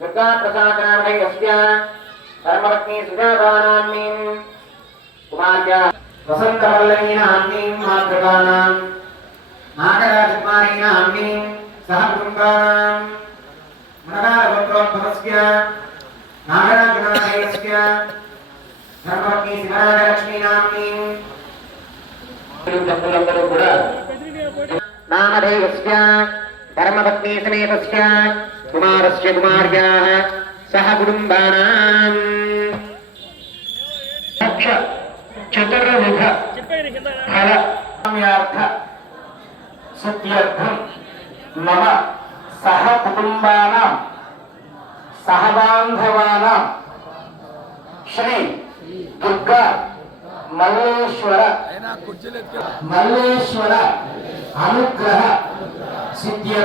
दुर्गा प्रसादनामयस्य धर्मपत्नी सुजातानाम्नीं कुमार्या वसन्तवल्लवीनाम्नीं मातृकानां नागराजकुमारीनाम्नीं सह कुटुम्बानां मनगारगोत्रोद्भवस्य नागराजनामयस्य धर्मपत्नी शिवराजलक्ष्मीनाम्नीं దంపతులందరూ కూడా నామధేయస్య ధర్మపత్నీ సమేతస్య కుమారస్య కుమార్యాః సహ కుటుంబానాం మోక్ష చతుర్విధ ఫల కామ్యార్థ సిద్ధ్యర్థం మమ సహ కుటుంబానాం సహ బాంధవానాం శ్రీ దుర్గా మల్లేశ్వర అనుగ్రహ సిద్ధ్య